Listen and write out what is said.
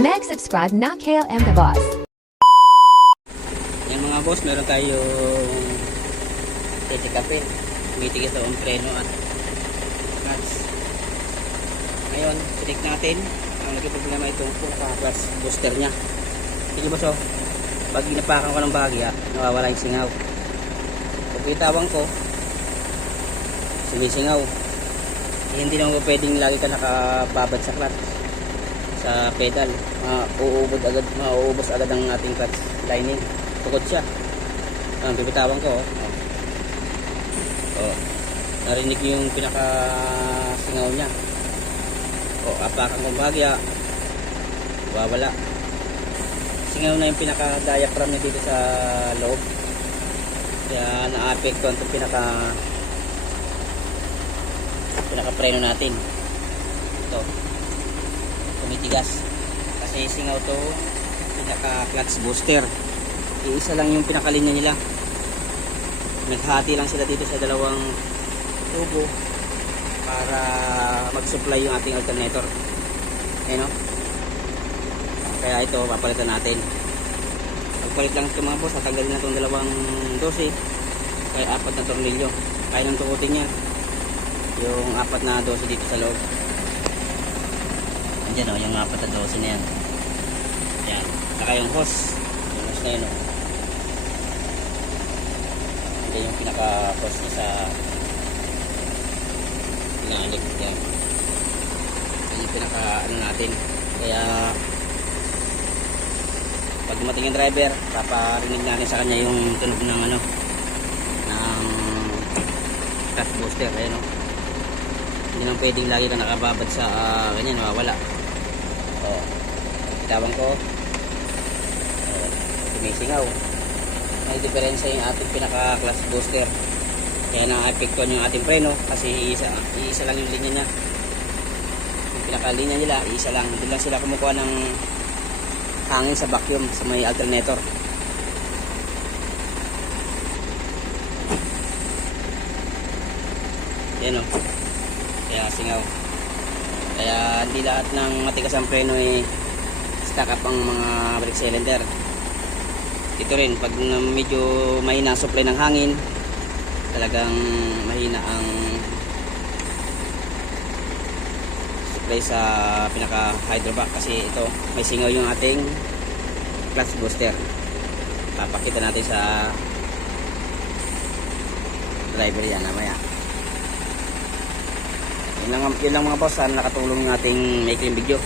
Mag-subscribe na KLM The Boss. Yan mga boss, meron tayong check-upin. Tumitigis daw ang preno at clutch. Ngayon, check natin. Ang naging problema itong clutch booster nya. Sige boss, oh, pag ginapakan ko ng bahagya, nawawala yung singaw. Pag bitawan ko, sumisingaw. Hindi naman po pwedeng lagi ka nakababad sa clutch, sa pedal. Mauubos agad ang ating clutch lining. Tukod siya. Bibitawan ko, narinig yung pinaka singaw niya. Apakan kong bahagya, wawala. Singaw na yung pinaka diaphragm niya dito sa loob. Kaya na-apektuhan itong pinaka preno natin. Ito, tumitigas kasi singaw to pinaka clutch booster. Iisa lang yung pinakalinya nila. Naghati lang sila dito sa dalawang tubo para mag-supply yung ating alternator. Ayan, no? Kaya ito papalitan natin. Pagpalit lang ito mga boss, tatanggalin na itong dalawang 12 kaya 4 na tornilyo. Kaya nang tukutin niya yung 4 na 12 dito sa loob. Andiyan, yung 4 na 12 na yan. Yan. Saka yung hose. Yung hose na yun, oh. Andiyan yung pinaka-hose niya sa pinalig. Yan. Yan yung pinaka-ano natin. Kaya pag dumating yung driver, paparinig natin sa kanya yung tunog ng ng clutch booster. Ayan, oh. Hindi naman pwedeng lagi ka nakababad sa ganyan, nawawala. Bitawan ko, tumisingaw. May diferensya yung ating pinaka clutch booster. Kaya na-apektuhan yung ating preno kasi iisa lang yung linya niya. Yung pinaka linya nila, iisa lang. Hindi lang sila kumukuha ng hangin sa vacuum sa may alternator. Yan, oh. Kaya singaw. Kaya hindi lahat ng matigas ang preno stack up ang mga brake cylinder. Ito rin, pag medyo mahina ang supply ng hangin, talagang mahina ang supply sa pinaka hydrovac kasi ito may singaw yung ating clutch booster. Papakita natin sa driver yan namaya. Yun lang mga boss, nakatulong yung ating maikling video.